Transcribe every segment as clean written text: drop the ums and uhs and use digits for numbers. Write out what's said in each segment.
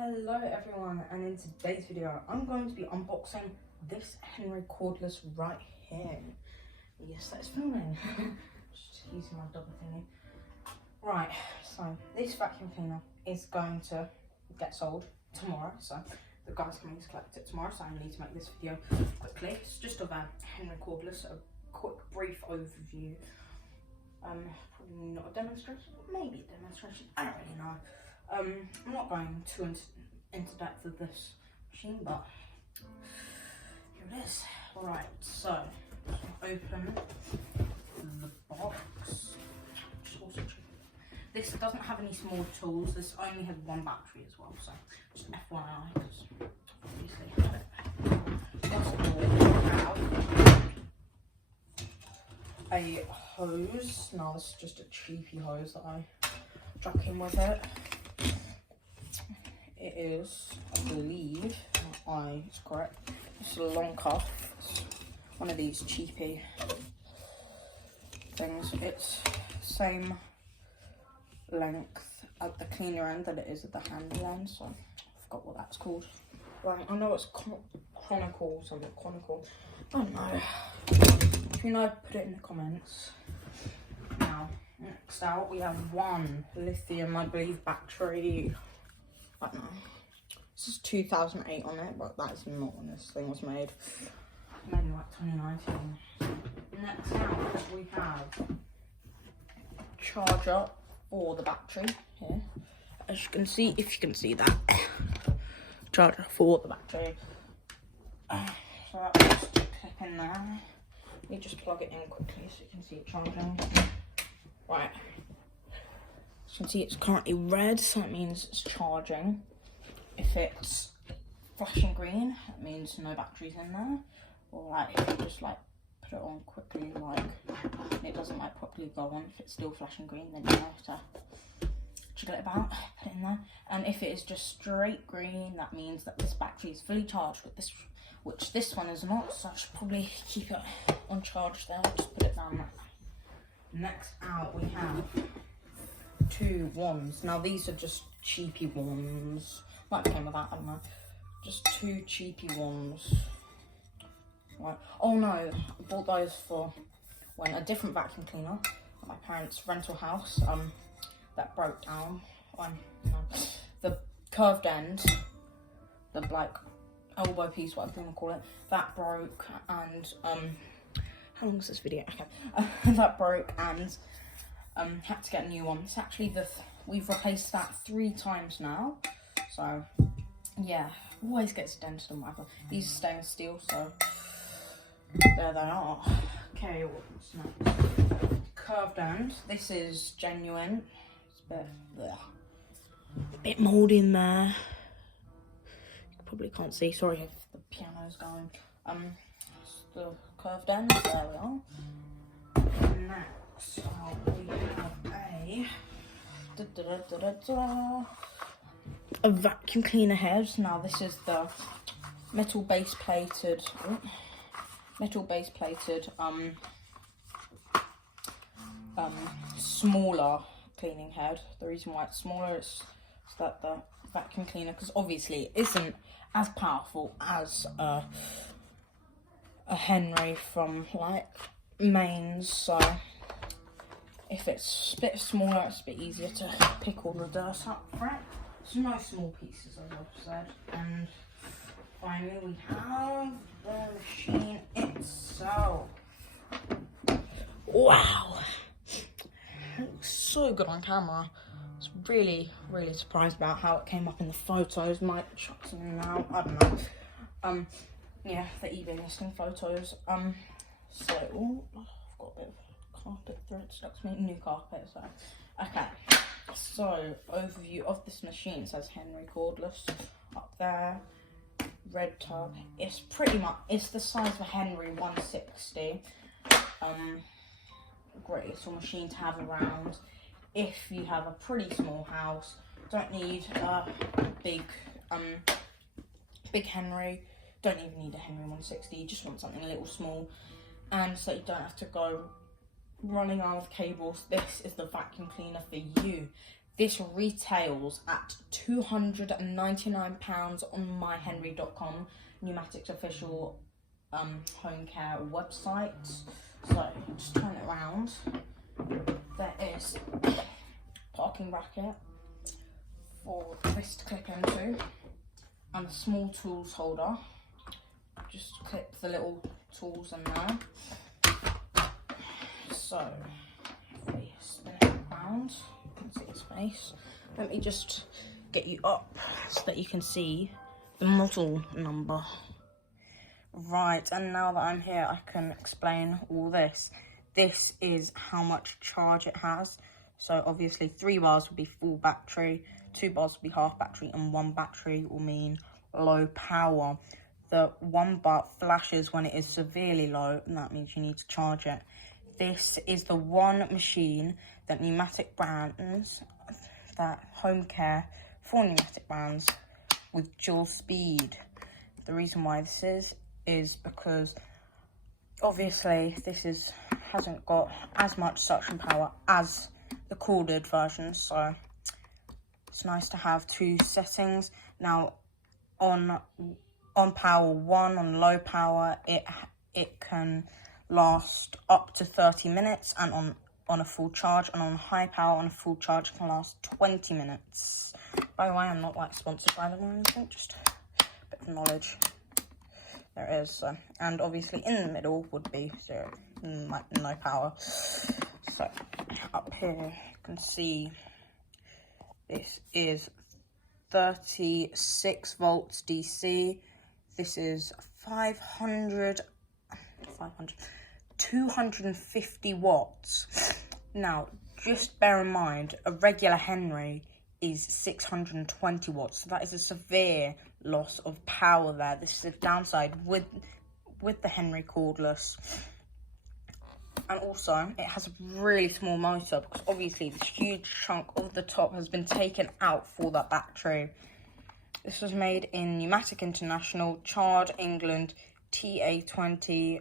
Hello everyone, and in today's video I'm going to be unboxing this Henry cordless right here. Yes, that's filming. Just using my double thingy. Right, so this vacuum cleaner is going to get sold tomorrow, so the guy's coming to collect it tomorrow, so I need to make this video quickly. It's just of a Henry cordless, a quick brief overview. Probably not a demonstration, maybe a demonstration, I don't really know. I'm not going too into depth with this machine, but here it is. Right, so open the box. This doesn't have any small tools. This only has one battery as well, so just FYI, because obviously a hose. Now this is just a cheapy hose that I chuck in with it. It is, I believe, it's correct, it's a long cuff. It's one of these cheapy things. It's same length at the cleaner end that it is at the handle end, so I forgot what that's called. Right, I know it's conical, something conical. I don't know. If you know, put it in the comments. Now, next out we have one lithium, I believe, battery. I don't know. This is 2008 on it, but that is not when this thing was made. Maybe like 2019. Next out we have charger for the battery here. As you can see, if you can see that, charger for the battery. So that's just a clip in there. You just plug it in quickly so you can see it charging. Right. You can see it's currently red, so that means it's charging. If it's flashing green, that means no batteries in there. Or like, just like put it on quickly, like it doesn't like properly go on. If it's still flashing green, then you have to jiggle it about, put it in there. And if it is just straight green, that means that this battery is fully charged, with this, which this one is not. So I should probably keep it on charge there. Just put it down there. Next out we have two wands. Now these are just cheapy wands. Might have came with that, I don't know. Just two cheapy wands. Right. Oh no, I bought those for when a different vacuum cleaner at my parents' rental house that broke down. The curved end, the like elbow piece, whatever you want to call it, that broke, and how long is this video? Okay, that broke and had to get a new one. It's actually we've replaced that 3 times now, so yeah, always gets dented and whatever. These are stainless steel, so there they are. Okay, what's next? Curved end. This is genuine. It's a bit mouldy in there. You probably can't see. Sorry if the piano's going. It's the curved end. There we are. Next, we have a vacuum cleaner head. Now this is the metal base plated smaller cleaning head. The reason why it's smaller is that the vacuum cleaner, because obviously it isn't as powerful as a Henry from like mains, so if it's a bit smaller, it's a bit easier to pick all the dirt up, right? So no small pieces, as I've said. And finally we have the machine itself. Wow, it looks so good on camera. I was really surprised about how it came up in the photos. Might chuck something out, I don't know. Yeah, the eBay listing photos. So ooh, I've got a bit of carpet thread stuck to me, new carpet, so okay. So overview of this machine. It says Henry cordless up there, red tub. It's pretty much, it's the size of a Henry 160. Great little machine to have around if you have a pretty small house. Don't need a big Henry. Don't even need a Henry 160. You just want something a little small, and so you don't have to go running around with cables. This is the vacuum cleaner for you. This retails at £299 on myhenry.com, Pneumatics official home care website. So just turn it around. There is a parking bracket for this to clip into, and a small tools holder. Just clip the little tools in there. So if we spin it around, you can see its face. Let me just get you up so that you can see the model number. Right, and now that I'm here, I can explain all this. This is how much charge it has. So obviously 3 bars would be full battery, 2 bars would be half battery, and 1 battery will mean low power. The 1 bar flashes when it is severely low, and that means you need to charge it. This is the one machine that pneumatic brands, that home care for pneumatic brands with dual speed. The reason why this is because obviously this hasn't got as much suction power as the corded version, so it's nice to have 2 settings. Now on power 1, on low power, it can last up to 30 minutes, and on a full charge, and on high power, on a full charge, it can last 20 minutes. By the way, I'm not like sponsored by them or anything, just a bit of knowledge. There it is. And obviously in the middle would be 0, no power. So up here you can see this is 36 volts DC. This is 250 watts. Now, just bear in mind, a regular Henry is 620 watts. So that is a severe loss of power there. This is a downside with the Henry cordless. And also, it has a really small motor because obviously this huge chunk of the top has been taken out for that battery. This was made in Pneumatic International, Chard, England, TA20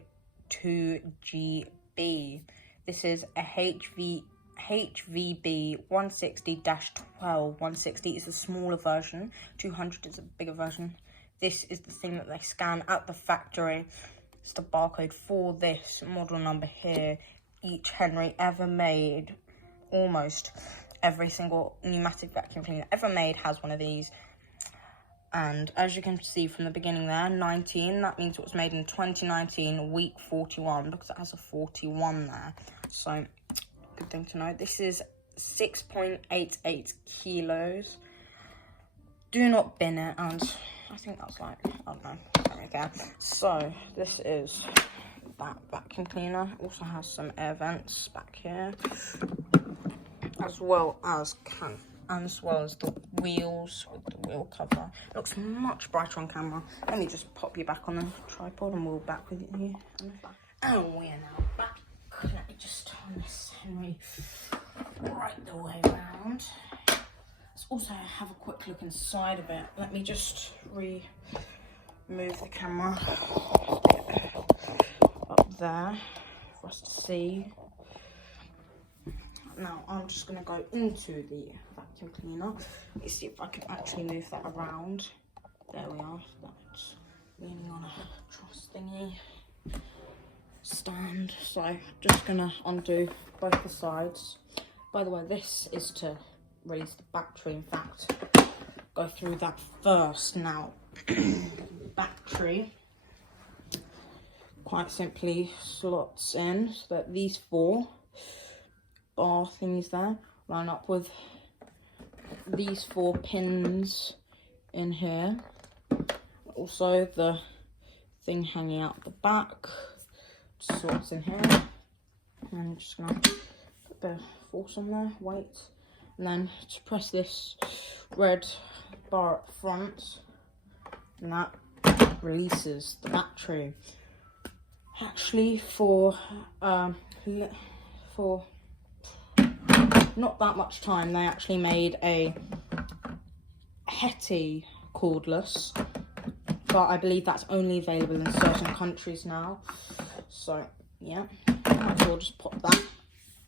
2GB. This is a HVB 160-12. 160 is the smaller version, 200 is a bigger version. This is the thing that they scan at the factory. It's the barcode for this model number here. Each Henry ever made, almost every single pneumatic vacuum cleaner ever made has one of these. And as you can see from the beginning there, 19, that means it was made in 2019, week 41, because it has a 41 there. So, good thing to know. This is 6.88 kilos. Do not bin it, and I think that's like, I don't know, there we go. So, this is that vacuum cleaner. Also has some air vents back here, as well as the wheels with the wheel cover. It looks much brighter on camera. Let me just pop you back on the tripod and we'll back with you. And we are now back. Let me just turn this Henry right the way around. Let's also have a quick look inside of it. Let me just remove the camera up there for us to see. Now I'm just going to go into the vacuum cleaner. Let's see if I can actually move that around. There we are. That's leaning on a truss thingy stand. So just going to undo both the sides. By the way, this is to raise the battery. In fact, go through that first. Now, battery quite simply slots in so that these 4 bar thingies there line up with these 4 pins in here. Also the thing hanging out the back sorts in here, and I'm just gonna put a bit of force on there, weight, and then to press this red bar up front, and that releases the battery. Actually, for not that much time, they actually made a Hetty cordless, but I believe that's only available in certain countries now. So yeah, might as well just pop that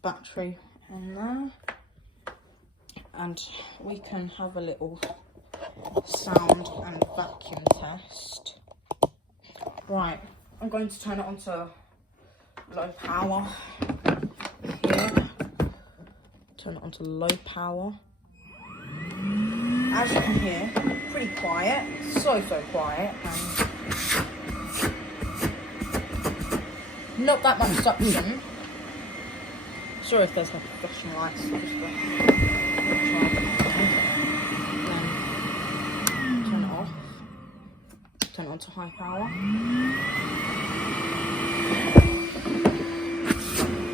battery in there, and we can have a little sound and vacuum test. Right, I'm going to turn it on to low power here. Turn it on to low power. As you can hear, pretty quiet, so quiet, and not that much suction. Sorry if there's like flashing lights. Turn it off. Turn it on to high power.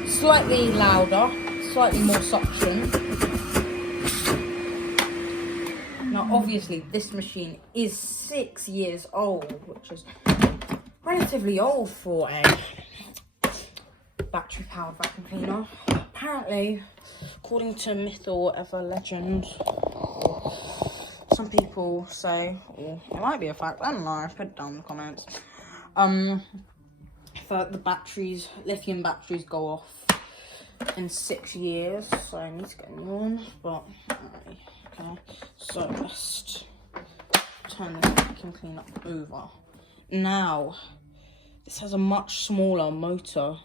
Slightly louder, slightly more suction. Now obviously this machine is 6 years old, which is relatively old for a battery powered vacuum cleaner. Apparently, according to myth or whatever legend, some people say, or it might be a fact, I don't know, put it down in the comments, that the batteries, lithium batteries go off in 6 years, so I need to get a new one, but okay, so just turn this vacuum cleaner over. Now, this has a much smaller motor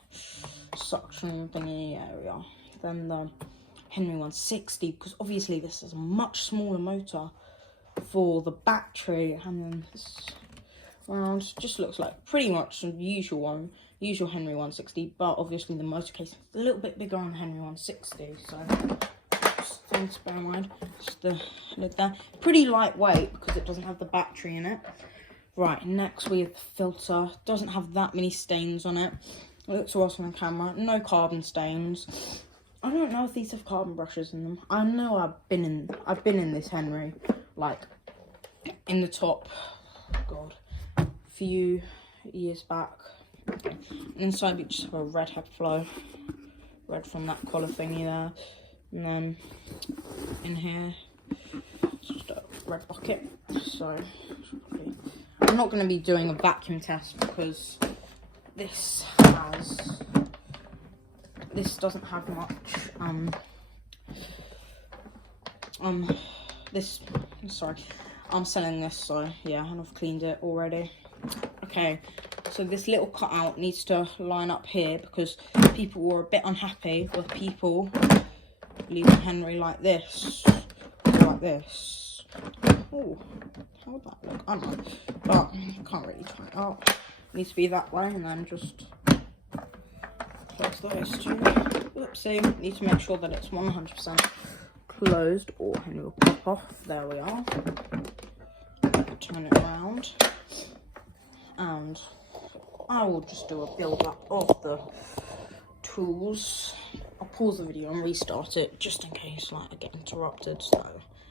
suction thingy area than the Henry 160, because obviously this is a much smaller motor for the battery, and then this round just looks like pretty much the usual Henry 160, but obviously the motor case is a little bit bigger on the Henry 160, so just thing to bear in mind. Just the lid there, pretty lightweight because it doesn't have the battery in it. Right, next we have the filter. Doesn't have that many stains on it. It looks awesome on camera. No carbon stains. I don't know if these have carbon brushes in them. I know I've been in this Henry, like in the top, God, few years back. And inside we just have a red head flow, red from that collar thingy there, and then in here it's just a red bucket. So I'm not going to be doing a vacuum test because this doesn't have much I'm selling this, so yeah, and I've cleaned it already. Okay, so this little cutout needs to line up here because people were a bit unhappy with people leaving Henry like this, or like this. Oh, how would that look? I don't know, but I can't really try it out. It needs to be that way, and then just close those two. Oopsie, need to make sure that it's 100% closed, or Henry will pop off. There we are. Turn it around, and I will just do a build up of the tools. I'll pause the video and restart it just in case like I get interrupted, so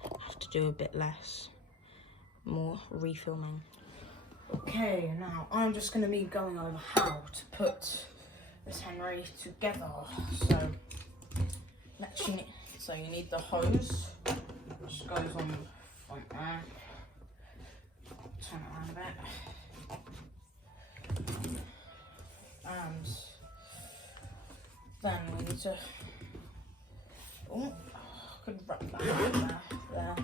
I have to do a bit more refilming. Okay, now I'm just going to be going over how to put this Henry together. So you need the hose, which goes on the front there. Turn it around a bit, and then we need to. Oh, could wrap that there.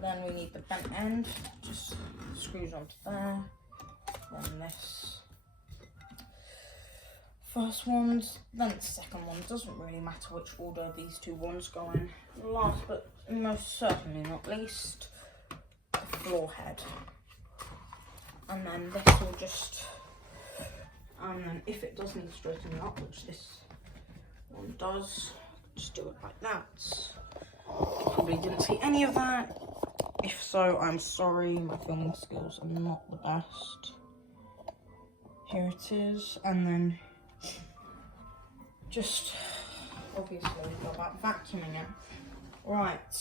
Then we need the bent end, just screws onto there. Then this first ones, then the second one. Doesn't really matter which order these two ones go in. Last but most certainly not least, the floor head. And then this will just, and then if it does need straightening up, which this one does, just do it like that. Probably didn't see any of that. If so, I'm sorry, my filming skills are not the best. Here it is, and then just obviously go about vacuuming it. Right,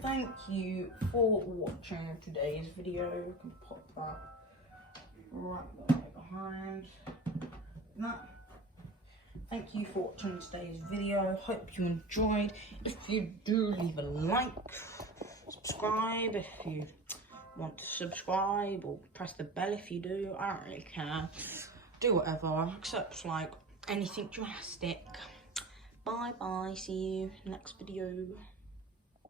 thank you for watching today's video. You can pop that right behind that. Thank you for watching today's video. Hope you enjoyed. If you do, leave a like, subscribe if you want to subscribe, or press the bell if you do. I don't really care. Do whatever, except like anything drastic. Bye bye, see you next video.